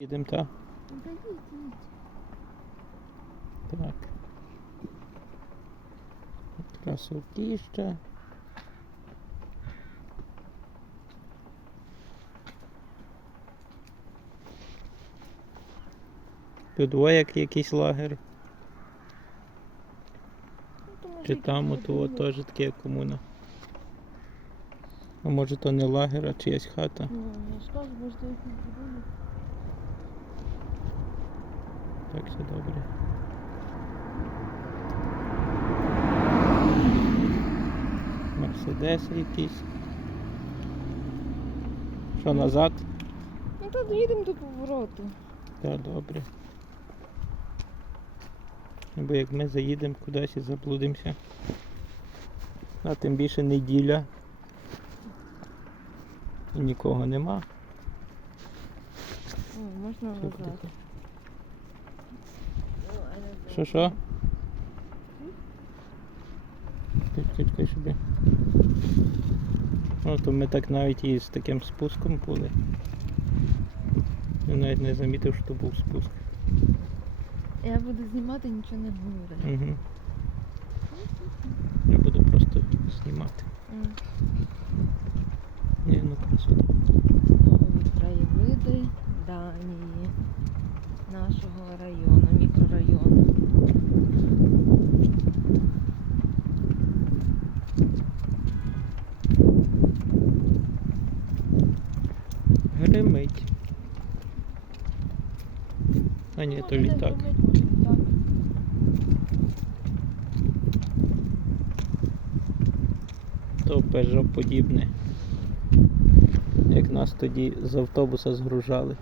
Їдемо, так? Так. Красотища. Тут во як якийсь лагер. Чи там от будинок. теж таке комуна. А може то не лагер, а чиясь хата. Ну, я ж кажу, може, то якийсь будинок. Так, все добре. Мерседеси якісь. Що назад? Ну, то доїдемо до повороту. Так, добре. Бо як ми заїдемо кудись і заблудимося. А тим більше неділя. І нікого нема. О, можна назад. Буде. О, Що що? Чекай, щоб. я- Ну, то ми так навіть і з таким спуском були. Я навіть не замітив, що то був спуск. Я буду знімати, нічого не говорю. Угу. Я буду просто знімати. М. Ні, ну красота. Краєвиди Данії, нашого району, мікрорайону. Гримить. А ні, то літак. То Peugeot подібне. Як нас тоді з автобуса згружали.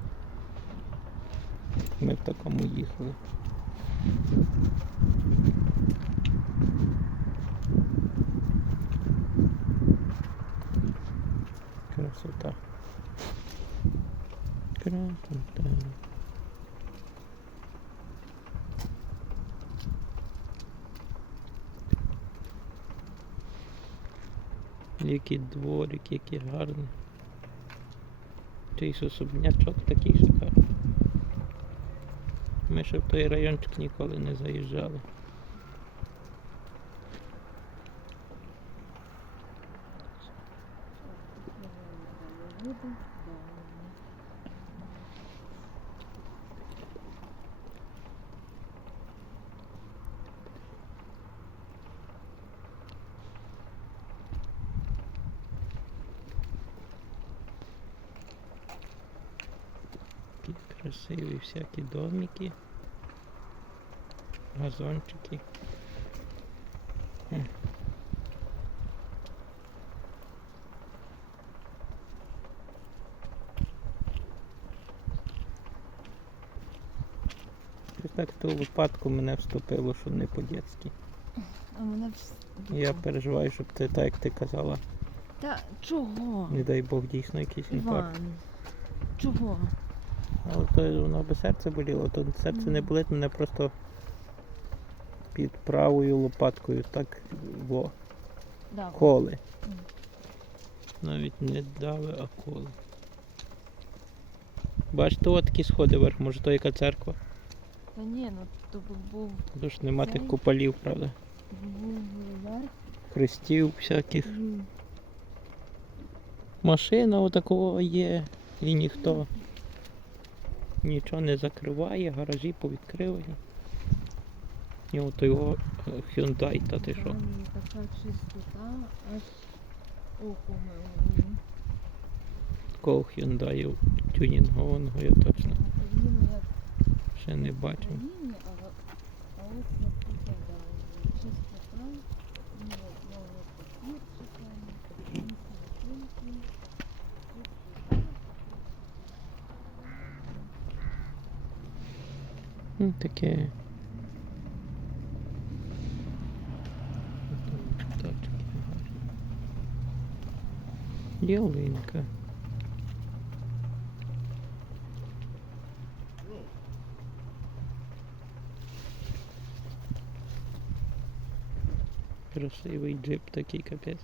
Ми в такому їхали. Красота. Красота. Який дворик, який гарний. Чийсь особнячок такий шикарний. Ми ще в той райончик ніколи не заїжджали. Краєвиди Данії. Такі красиві всякі домики. Газончики. Так в ту випадку мене вступило, що не по-дєцьки. А мене вс- Я переживаю, щоб ти так, як ти казала, Та чого? не дай Бог дійсно якийсь інфаркт. Іван. Чого? Але то воно би серце боліло, то серце не болить, мене просто під правою лопаткою так во Да. коли. Навіть не дави, а коли. Бачите, от такі сходи вверх, може то яка церква. Та ні, ну то б був, Тому що нема тих куполів, правда. був верх. Хрестів всяких. Машина отакого є. І ніхто нічого не закриває, гаражі повідкривані. І от його е, Hyundai, та ти що? Така чистота, аж око мило. Такого Hyundai тюнінгованого я точно ще не бачив. Україні, але а ось не попадає. Чистота, ні одного папірчика, ні світинки. Ну, таке. Гарні. Ялинка. Красивий джип такий капець.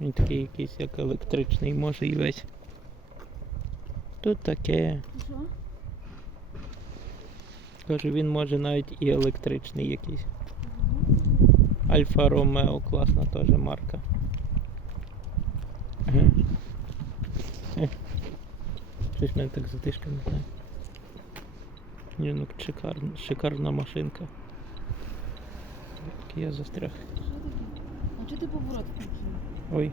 Він такий якийсь як електричний, може і весь. Тут таке. Що? Кажу, він може навіть і електричний якийсь. Альфа Ромео класна теж марка. Щось мене так затишка не знаю. Ні, ну шикарна, шикарна машинка. Так, я застряг. А чого ти поворот включив? Ой.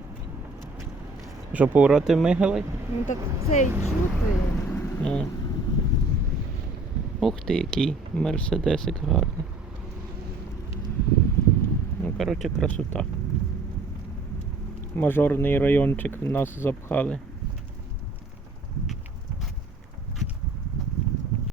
Що повороти мигали? Ну так цей чути. А. Ух ти, який мерседесик гарний. Ну, коротше, красота. Мажорний райончик в нас запхали.